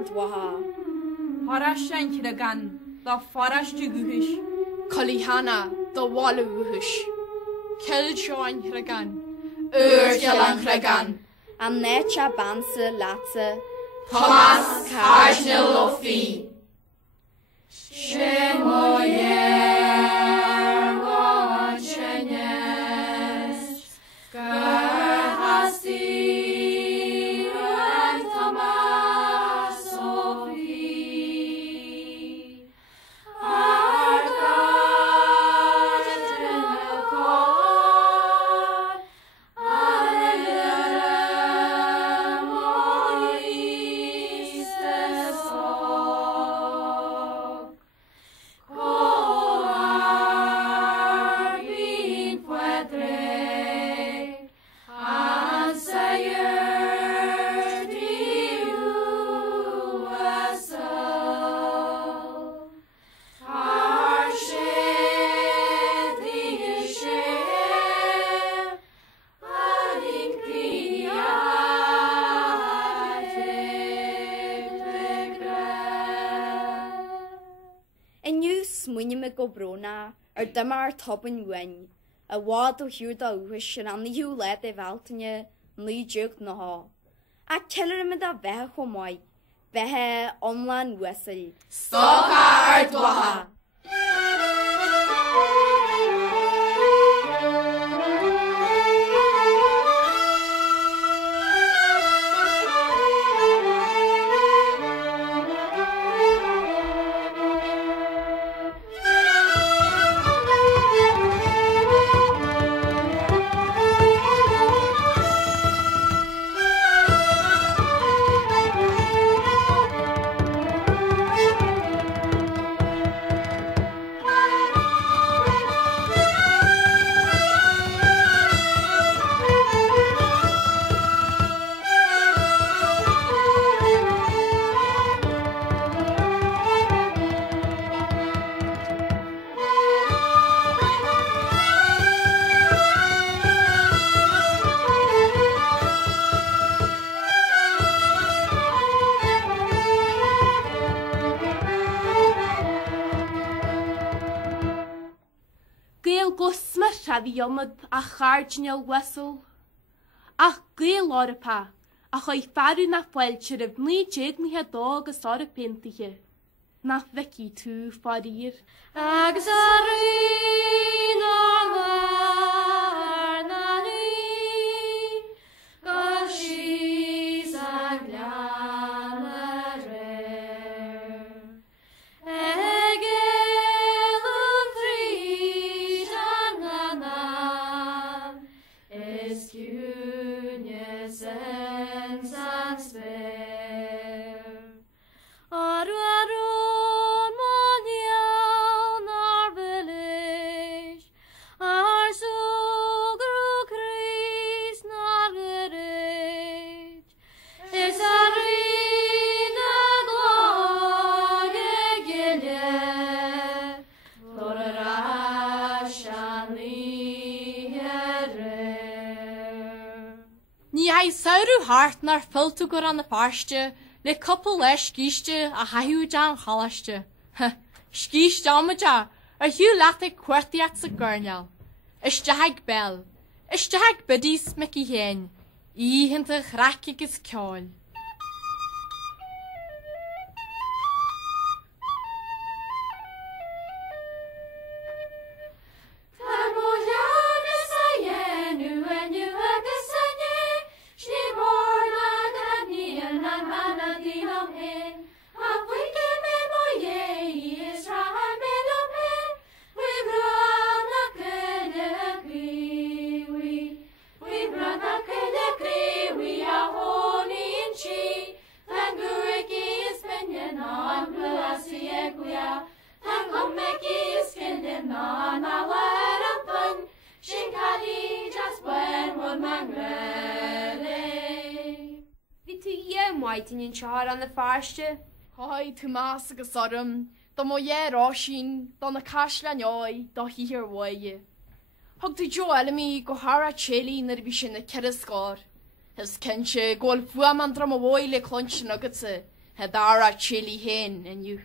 ardwaha. Horash Ragan, the Forash Guhish. Colihana, the Wallahush. Kilshoin Ragan. Urjalan Ragan. Am necha banse latse. Tomás Cardinal Ó Fiaich. Go brona, dymar tobyn wyn, wad o hiwr da uwys yn am hiw led e faltynye, ni jyg na ha. A celler yma da fehe chwa moi, fehe onlan wesel. Stoka ardwaha. Yomad a Cardinal wessel. Ach Gweedore pa, ach oi faru na pwelcher of ni jig mi ha dog a sort of pintige. Na veki tu farir. Sauru hart nar filtu gur an na parste, le couple le skiste a hahu jan halaste. Skist amaja, a hiu latte kwartiat sa gurnal. Istahag bell, istahag biddies mickey hen, hinte rakikis kjol. In char on the farste. Hi, Tomás agus Sodom, do mo ye roshin, do na cashla noi, do here waye. Hog to jo elemi go hara cheli na bishin na Phobalscoil. His kenche gol fuaman drum away le clunch nuggets, Hedara chili hen and you.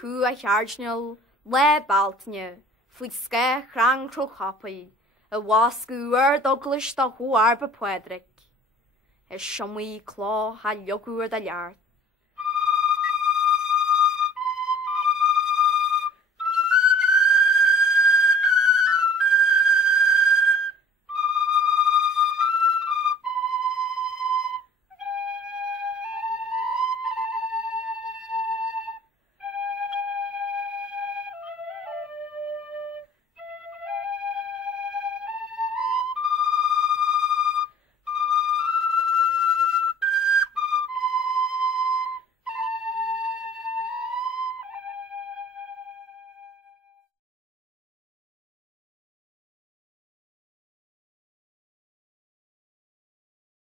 Hu a Cairdinéal le baltne, fwy sge chrang tro chapi, a wasgúr Douglas da hu arba Puedric. Is siomwy clo ha liogúr da liart.